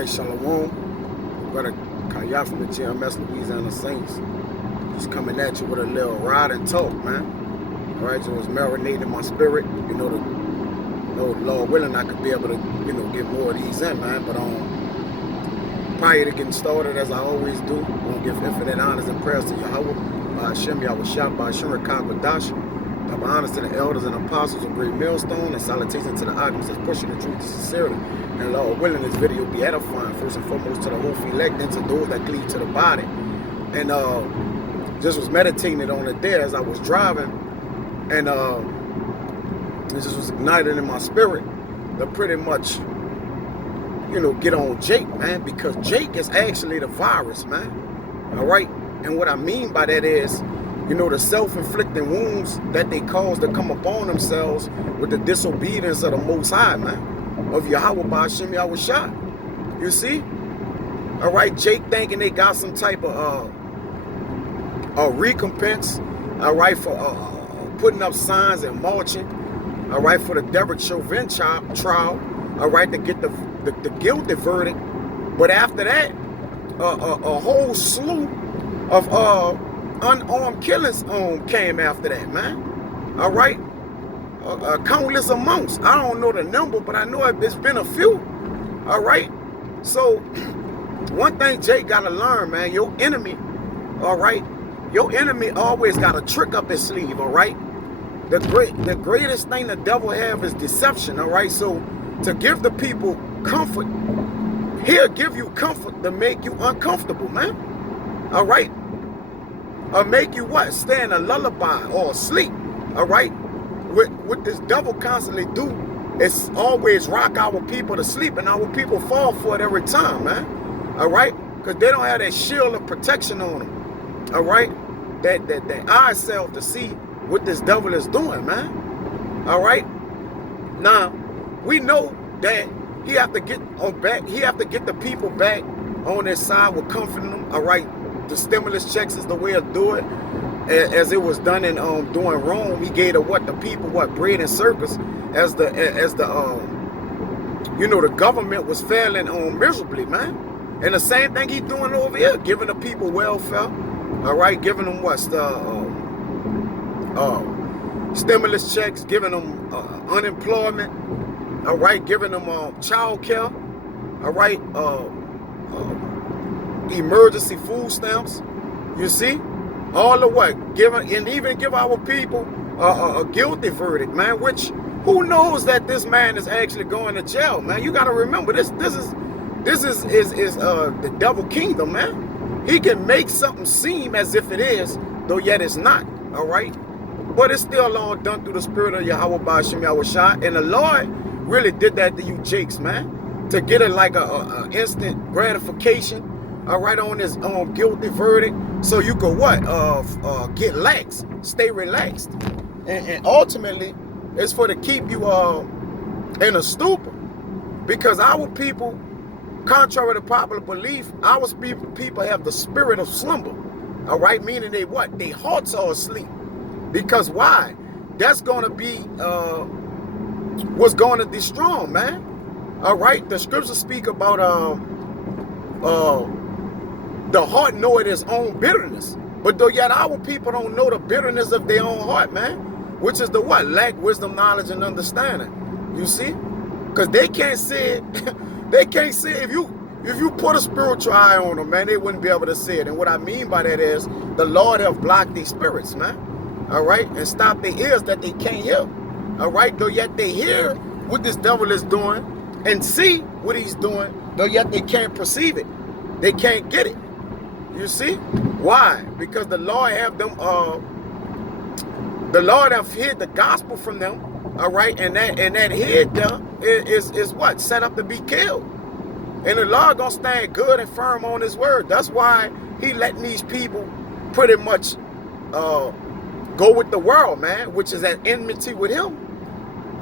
Right, Shalom. Brother Kaya from the GMS Louisiana Saints. Just coming at you with a little ride and talk, man. All right, so it's marinating my spirit. Lord willing, I could be able to, get more of these in, man. But prior to getting started, as I always do, I want to give infinite honors and prayers to Yahweh, by Hashem, Yahushua, by Hashem, Rakah, double honors to the elders and apostles of Great Millstone, and salutation to the items that's pushing the truth to sincerity. And Lord willing, this video be edifying, first and foremost, to the whole elect, then to those that cleave to the body. And just was meditating on it there as I was driving, and it just was ignited in my spirit to pretty much, get on Jake, man, because Jake is actually the virus, man. All right? And what I mean by that is, the self-inflicting wounds that they cause to come upon themselves with the disobedience of the Most High, man, of Yahweh by Hashem Yahushua. You see? All right, Jake thinking they got some type of recompense, all right, for putting up signs and marching, all right, for the Derek Chauvin trial, all right, to get the guilty verdict. But after that, a whole slew of unarmed killings came after that, man. All right, countless amounts. I don't know the number, but I know it's been a few. All right, so one thing Jake gotta learn, man, your enemy, all right, your enemy always got a trick up his sleeve. All right, the greatest thing the devil have is deception. All right, so to give the people comfort, he'll give you comfort to make you uncomfortable, man. All right. Or make you what? Stay in a lullaby or sleep. All right? What this devil constantly do is always rock our people to sleep, and our people fall for it every time, man. All right? Because they don't have that shield of protection on them. All right? That eye self to see what this devil is doing, man. All right? Now, we know that he have to get the people back on their side with comforting them. All right? The stimulus checks is the way to do it, as it was done in during Rome. He gave the people bread and circus, as the government was failing miserably, man. And the same thing he's doing over here, giving the people welfare, all right, giving them stimulus checks, giving them unemployment, all right, giving them child care, all right, emergency food stamps. You see, all of what even give our people a guilty verdict, man. Which, who knows that this man is actually going to jail, man? You got to remember this is the devil kingdom, man. He can make something seem as if it is, though yet it's not. All right, but it's still all done through the spirit of Yahweh by Hashem Yahushua, and the Lord really did that to you, Jakes, man, to get it like a instant gratification. All right, on this guilty verdict, so you could get lax, stay relaxed, and ultimately it's for to keep you in a stupor, because our people, contrary to popular belief, our people have the spirit of slumber. All right, meaning their hearts are asleep. Because why? That's going to be what's going to destroy them, man. All right, the scriptures speak about the heart knoweth its own bitterness. But though yet our people don't know the bitterness of their own heart, man. Which is the what? Lack wisdom, knowledge, and understanding. You see? Because they can't see it. They can't see it. If you put a spiritual eye on them, man, they wouldn't be able to see it. And what I mean by that is the Lord have blocked these spirits, man. All right? And stopped their ears that they can't hear. All right? Though yet they hear what this devil is doing and see what he's doing, though yet they can't perceive it. They can't get it. You see? Why? Because the Lord have them, the Lord have hid the gospel from them, all right? And that hid them is what? Set up to be killed. And the Lord gonna stand good and firm on his word. That's why he letting these people pretty much go with the world, man, which is at enmity with him.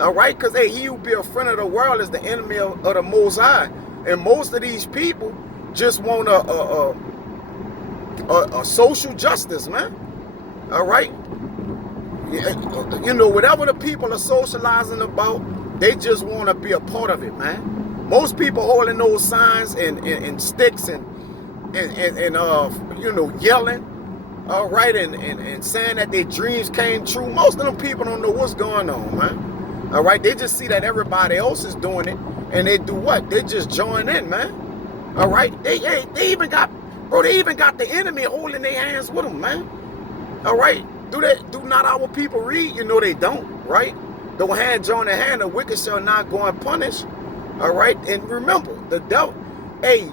All right? Because hey, he who be a friend of the world is the enemy of the Most High. And most of these people just want a social justice, man. All right, whatever the people are socializing about, they just want to be a part of it, man. Most people holding those signs and sticks and you know, yelling, all right, and saying that their dreams came true. Most of them people don't know what's going on, man. All right, they just see that everybody else is doing it, and they do what? They just join in, man. All right, they even got, bro, they even got the enemy holding their hands with them, man. All right, do not our people read? You know they don't, right? Though hand join the hand, the wicked shall not go unpunished. All right, and remember, the devil. Hey,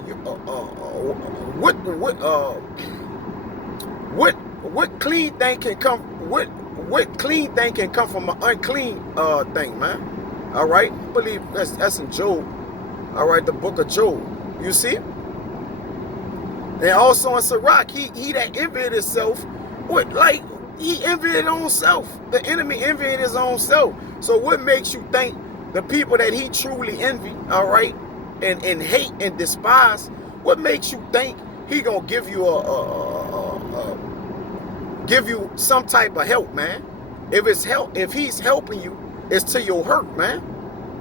what clean thing can come? What clean thing can come from an unclean thing, man? All right, I believe that's in Job. All right, the book of Job. You see, and also in Sirach, he that envied himself, what, like, he envied his own self. The enemy envied his own self. So what makes you think the people that he truly envy, all right, and hate and despise, what makes you think he gonna give you give you some type of help, man? If it's help, if he's helping you, it's to your hurt, man.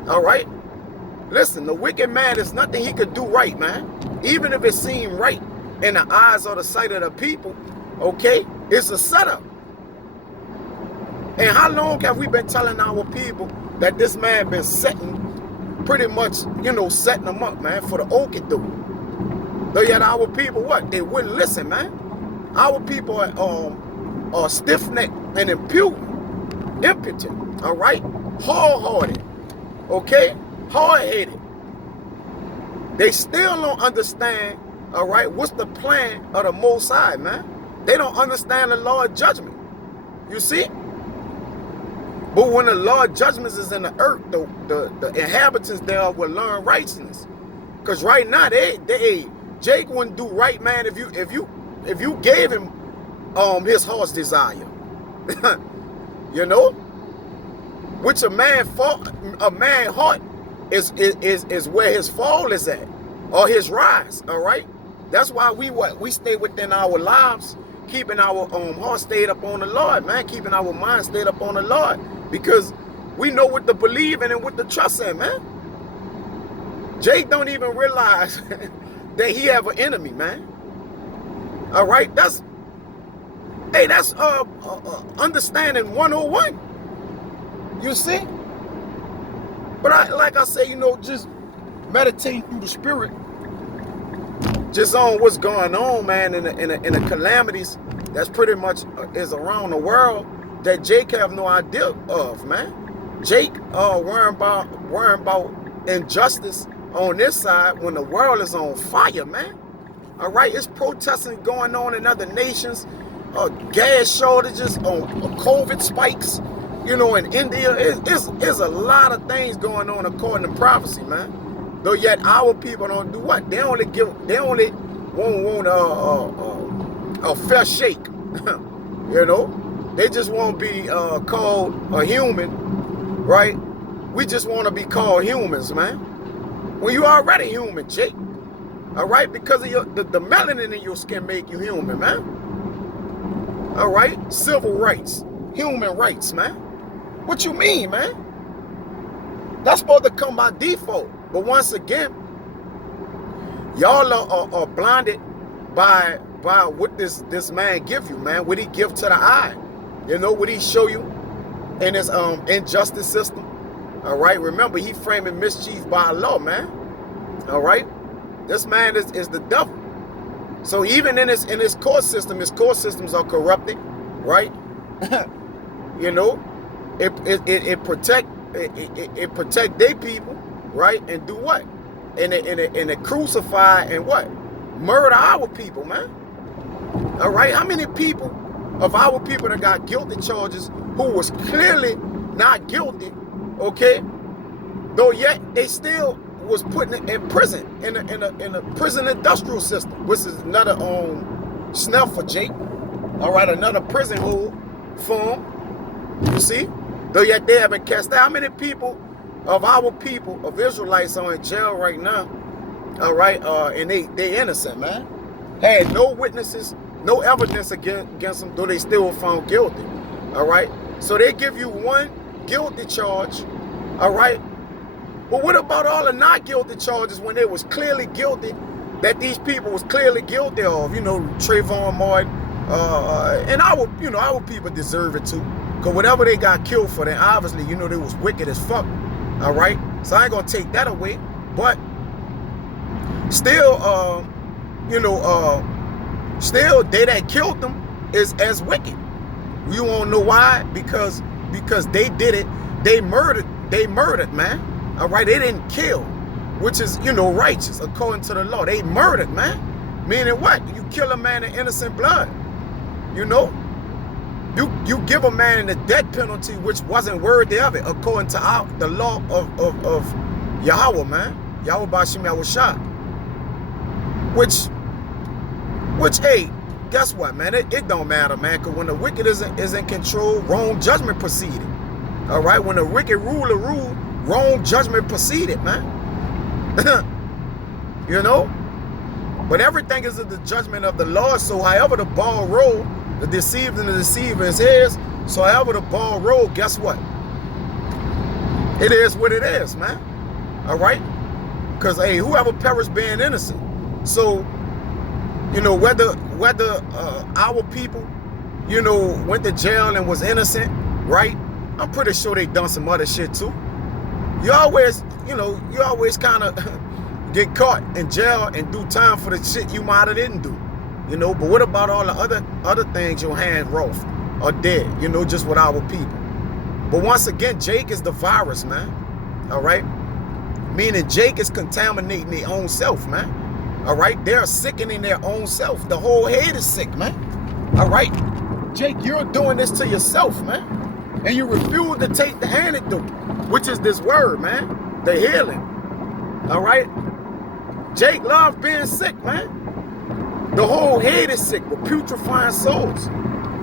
All right. Listen, the wicked man is nothing he could do right, man. Even if it seemed right in the eyes or the sight of the people, okay, it's a setup. And how long have we been telling our people that this man been setting, pretty much, you know, setting them up, man, for the okey doke? Though yet our people, what? They wouldn't listen, man. Our people are stiff-necked and impotent, all right? Hard-hearted, okay? Hard-headed. They still don't understand, all right, what's the plan of the Most High, man? They don't understand the Lord's judgment. You see? But when the Lord's judgment is in the earth, the inhabitants thereof will learn righteousness. Because right now, Jake wouldn't do right, man, if you gave him his heart's desire. You know? Which a man heart is where his fall is at, or his rise, all right? That's why we stay within our lives, keeping our heart stayed up on the Lord, man, keeping our mind stayed up on the Lord, because we know what to believe in and what to trust in, man. Jake don't even realize that he have an enemy, man. All right, that's understanding 101. You see? But like I say, you know, just meditating through the spirit, just on what's going on, man, in the calamities that's pretty much is around the world that Jake have no idea of, man. Jake worrying about injustice on this side when the world is on fire, man. All right, it's protesting going on in other nations, gas shortages, COVID spikes, you know, in India. It's a lot of things going on according to prophecy, man. Though yet our people don't do what? They only want a fair shake. You know? They just won't be called a human, right? We just want to be called humans, man. Well, you already human, Jake. All right? Because of the melanin in your skin make you human, man. All right? Civil rights, human rights, man. What you mean, man? That's supposed to come by default. But once again, y'all are blinded by what this man give you, man. What he give to the eye. You know, what he show you in his injustice system. All right, remember, he framing mischief by law, man. All right, this man is the devil. So even in his court systems are corrupted, right? You know, it protect their people, right? And do what? And it crucify and what? Murder our people, man. All right, how many people of our people that got guilty charges who was clearly not guilty, okay, though yet they still was put in prison, in a prison industrial system, which is another snuff for Jake. All right, another prison hole form. You see, though yet they haven't cast out. How many people of our people of Israelites are in jail right now? All right, and they innocent, man. Had no witnesses, no evidence against them, though they still were found guilty. All right, so they give you one guilty charge, all right, But what about all the not guilty charges when they was clearly guilty, that these people was clearly guilty of? You know, Trayvon Martin, and our people deserve it too. Because whatever they got killed for, then obviously, you know, they was wicked as fuck. All right? So I ain't going to take that away. But still, still, they that killed them is as wicked. You won't know why? Because they did it. They murdered, man. All right? They didn't kill, which is, you know, righteous according to the law. They murdered, man. Meaning what? You kill a man in innocent blood. You know? You give a man the death penalty, which wasn't worthy of it, according to the law of Yahweh, man. Yahweh Bashim Yahushua. Which, hey, guess what, man? It don't matter, man, because when the wicked is in control, wrong judgment proceeded. All right? When the wicked ruler ruled, wrong judgment proceeded, man. You know? But everything is in the judgment of the Lord, so however the ball roll, the deceived and the deceiver is his. So however the ball roll, guess what? It is what it is, man. All right? Because, hey, whoever perished being innocent. So, you know, whether our people, you know, went to jail and was innocent, right? I'm pretty sure they done some other shit too. You always kind of get caught in jail and do time for the shit you might have didn't do. You know, but what about all the other things your hand wrote or dead, you know, just with our people? But once again, Jake is the virus, man. All right? Meaning Jake is contaminating their own self, man. All right? They're sickening their own self. The whole head is sick, man. All right? Jake, you're doing this to yourself, man. And you refuse to take the antidote, which is this word, man. The healing. All right? Jake loves being sick, man. The whole head is sick with putrefying souls.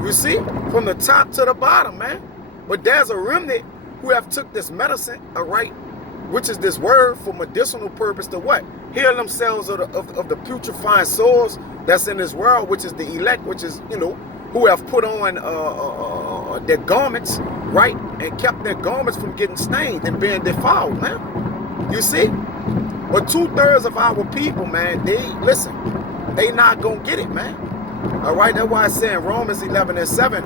You see? From the top to the bottom, man. But there's a remnant who have took this medicine, all right, which is this word for medicinal purpose to what? Heal themselves of the putrefying souls that's in this world, which is the elect, which is, you know, who have put on their garments, right? And kept their garments from getting stained and being defiled, man. You see? But 2/3 of our people, man, they not gonna get it, man. All right, that's why I say in Romans 11:7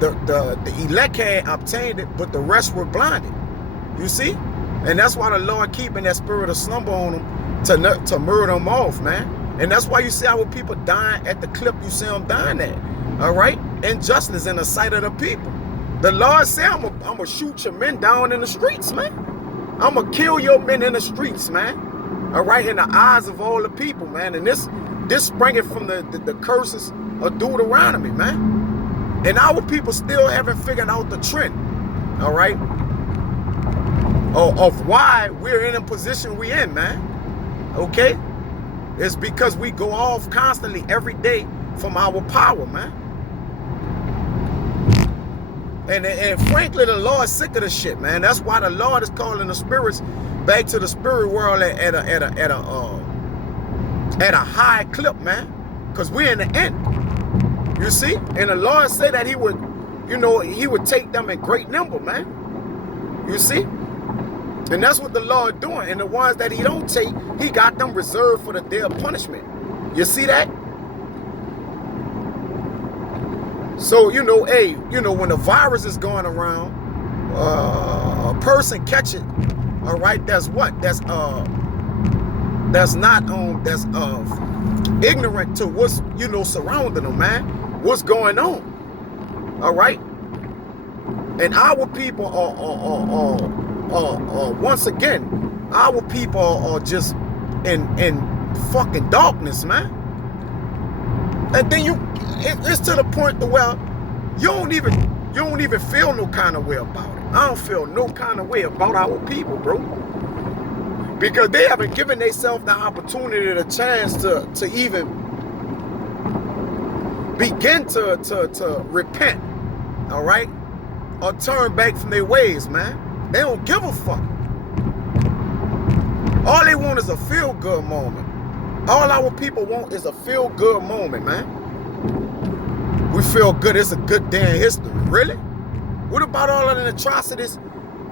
the elect had obtained it, but the rest were blinded. You see? And that's why the Lord keeping that spirit of slumber on them to murder them off, man. And that's why you see our people dying at the clip you see them dying at. All right? Injustice in the sight of the people. The Lord said, I'm gonna shoot your men down in the streets, man. I'm gonna kill your men in the streets, man. All right, in the eyes of all the people, man. And this springing from the curses of Deuteronomy, man. And our people still haven't figured out the trend, all right, of why we're in a position we're in, man. Okay? It's because we go off constantly every day from our power, man. And frankly, the Lord's sick of the shit, man. That's why the Lord is calling the spirits back to the spirit world at a high clip, man. Because we're in the end. You see? And the Lord said that he would, you know, he would take them in great number, man. You see? And that's what the Lord doing. And the ones that he don't take, he got them reserved for the day of punishment. You see that? So, you know, hey, you know, when the virus is going around, a person catch it, all right, that's what? That's ignorant to what's, you know, surrounding them, man. What's going on? All right? And our people are once again, our people are just in fucking darkness, man. And then it's to the point to where you don't even feel no kind of way about it. I don't feel no kind of way about our people, bro. Because they haven't given themselves the opportunity, the chance to even begin to repent, all right? Or turn back from their ways, man. They don't give a fuck. All they want is a feel-good moment. All our people want is a feel-good moment, man. We feel good. It's a good day in history. Really? What about all of the atrocities,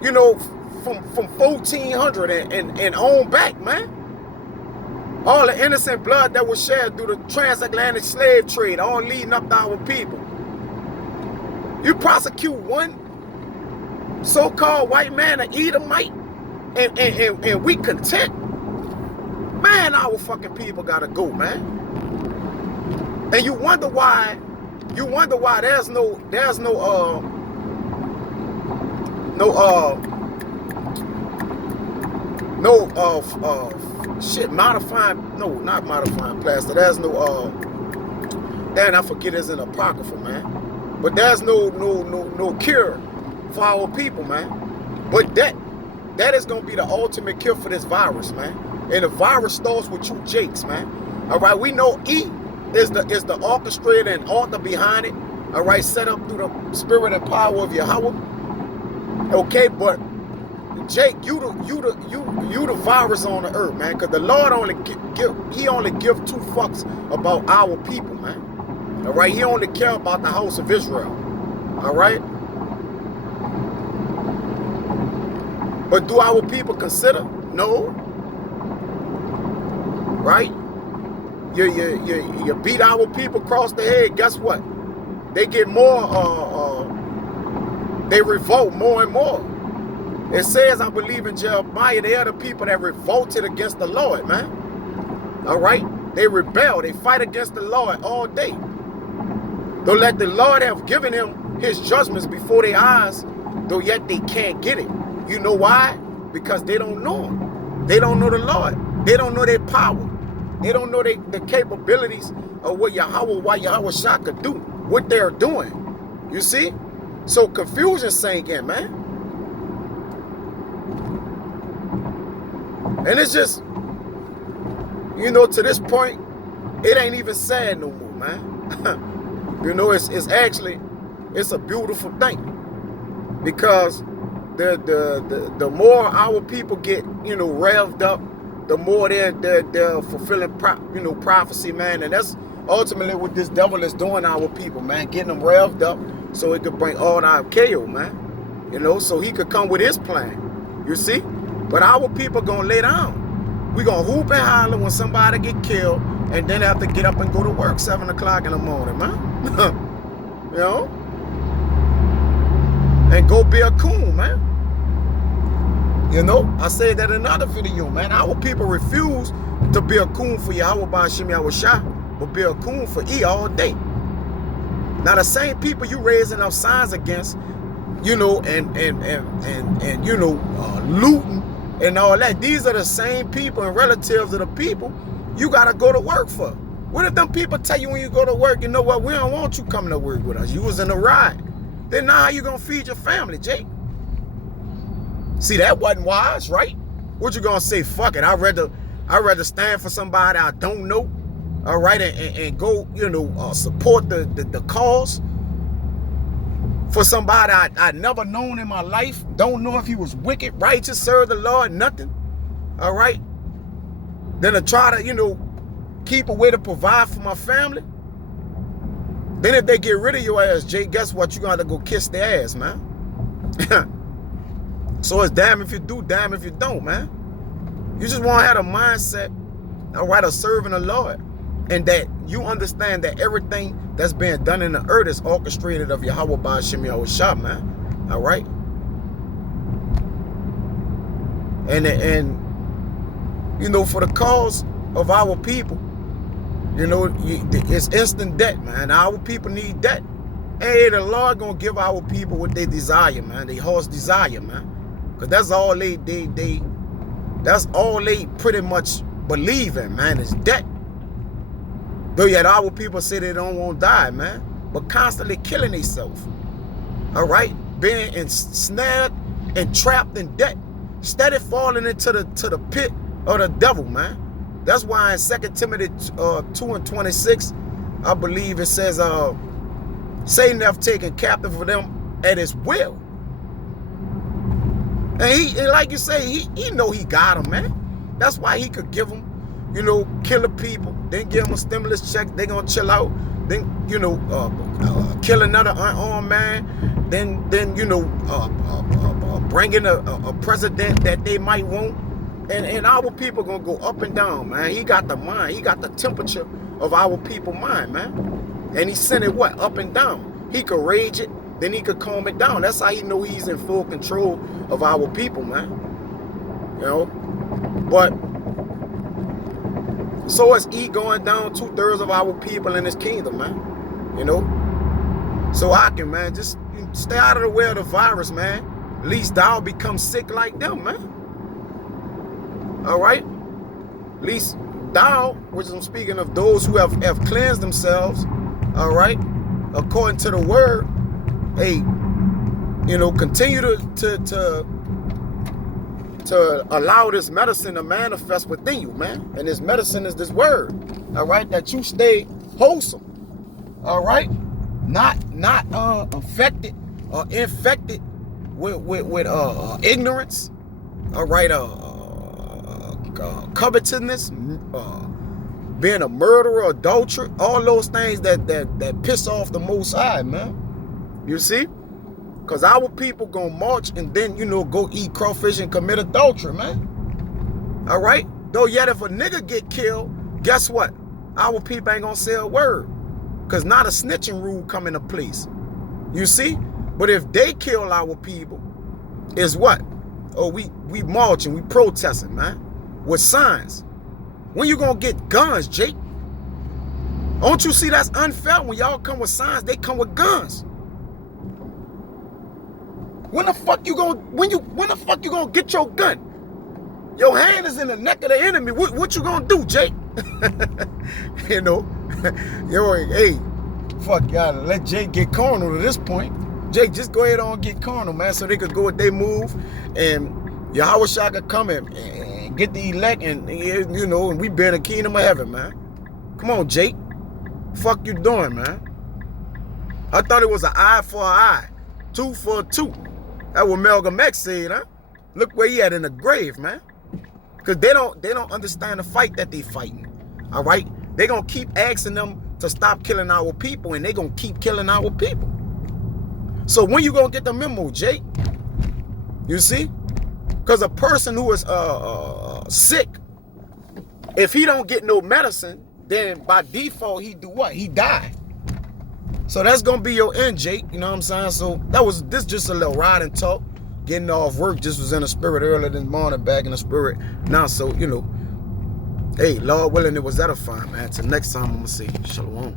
you know, from 1400 and on back, man? All the innocent blood that was shed through the transatlantic slave trade, all leading up to our people. You prosecute one so-called white man, an Edomite, and we content. Man, our fucking people gotta go, man. And you wonder why there's no not modifying plaster. There's no damn, I forget it's in Apocrypha, man. But there's no cure for our people, man. But that is gonna be the ultimate cure for this virus, man. And the virus starts with you jakes, man. All right, we know E is the orchestrator and author behind it. All right, set up through the spirit and power of Yahweh. Okay, but Jake, you the virus on the earth, man. Cause the Lord only give two fucks about our people, man. All right, He only care about the house of Israel. All right. But do our people consider? No. Right? You beat our people across the head. Guess what? They get more. They revolt more and more. It says, I believe in Jeremiah, they are the people that revolted against the Lord, man. All right? They rebel. They fight against the Lord all day. Though let the Lord have given him his judgments before their eyes, though yet they can't get it. You know why? Because they don't know him. They don't know the Lord. They don't know their power. They don't know the capabilities of what Yahweh Shah could do, what they're doing. You see? So confusion sank in, man. And it's just, you know, to this point, it ain't even sad no more, man. You know, it's actually, it's a beautiful thing. Because the more our people get, you know, revved up, the more they're fulfilling prophecy, man. And that's ultimately what this devil is doing to our people, man. Getting them revved up so it could bring all our chaos, man. You know, so he could come with his plan. You see? But our people gonna lay down. We gonna hoop and holler when somebody get killed, and then have to get up and go to work 7 o'clock in the morning, man. You know? And go be a coon, man. You know? I said that in another video, man. Our people refuse to be a coon for Yahweh Ba'Shem Yahweh Shah, but be a coon for E all day. Now the same people you raising up signs against, you know, and you know, looting and all that. These are the same people and relatives of the people you gotta go to work for. What if them people tell you when you go to work, you know what, we don't want you coming to work with us. You was in a ride. Then now how you gonna feed your family, Jake? See, that wasn't wise, right? What you gonna say? Fuck it. I'd rather stand for somebody I don't know, all right, and go, you know, support the cause for somebody I never known in my life. Don't know if he was wicked, righteous, serve the Lord, nothing. All right. Then to try to, you know, keep a way to provide for my family. Then if they get rid of your ass, Jay, guess what? You gotta go kiss their ass, man. So it's damn if you do, damn if you don't, man. You just want to have a mindset, all right, of serving the Lord. And that you understand that everything that's being done in the earth is orchestrated of Yahweh Ba'Shem Yahweh Shah, man. All right? And you know, for the cause of our people, you know, it's instant debt, man. Our people need debt. Hey, the Lord gonna give our people what they desire, man. They heart's desire, man. Because that's all that's all they pretty much believe in, man, is debt. Though yet our people say they don't want to die, man, but constantly killing themselves. All right? Being ensnared and trapped in debt. Steady falling into the pit of the devil, man. That's why in 2 Timothy 2:26, I believe it says, Satan have taken captive for them at his will. And like you say, he know he got them, man. That's why he could give them, you know, kill the people, then give them a stimulus check. They gonna chill out. then you know, kill another unarmed man, then you know, bring in a president that they might want, and our people gonna go up and down, man. He got the mind, he got the temperature of our people mind, man, and he sent it what up and down. He could rage it, then he could calm it down. That's how he know he's in full control of our people, man. You know, but so is he going down 2/3 of our people in his kingdom, man. You know, so I can, man, just stay out of the way of the virus, man. At least thou become sick like them, man. All right? At least thou, which I'm speaking of those who have cleansed themselves, all right, according to the word, hey, you know, continue to allow this medicine to manifest within you, man. And this medicine is this word, all right, that you stay wholesome, all right, not affected or infected with ignorance, all right, covetousness, being a murderer, adulterer, all those things that piss off the Most High, man. You see? Because our people gonna march and then, you know, go eat crawfish and commit adultery, man. All right? Though yet if a nigga get killed, guess what? Our people ain't gonna say a word. Because not a snitching rule come into place. You see? But if they kill our people, is what? Oh, we marching, we protesting, man. With signs. When you gonna get guns, Jake? Don't you see that's unfair? When y'all come with signs, they come with guns. When the fuck you gonna get your gun? Your hand is in the neck of the enemy. What you gonna do, Jake? You know, yo, hey, fuck y'all. Let Jake get carnal at this point. Jake, just go ahead on and get carnal, man, so they could go with their move, and Yahushua could come and get the elect, and you know, and we be in the kingdom of heaven, man. Come on, Jake. Fuck you doing, man? I thought it was an eye for an eye, tooth for a tooth. That's what Malcolm X said, huh? Look where he at in the grave, man. Because they don't understand the fight that they fighting. All right? They gonna keep asking them to stop killing our people, and they gonna keep killing our people. So when you gonna get the memo, Jake? You see? Because a person who is sick, if he don't get no medicine, then by default he do what? He die. So that's gonna be your end, Jake. You know what I'm saying? So this just a little riding talk. Getting off work, just was in the spirit earlier this morning, back in the spirit now. So, you know, hey, Lord willing, it was edifying, man. Till next time, I'm gonna say shalom.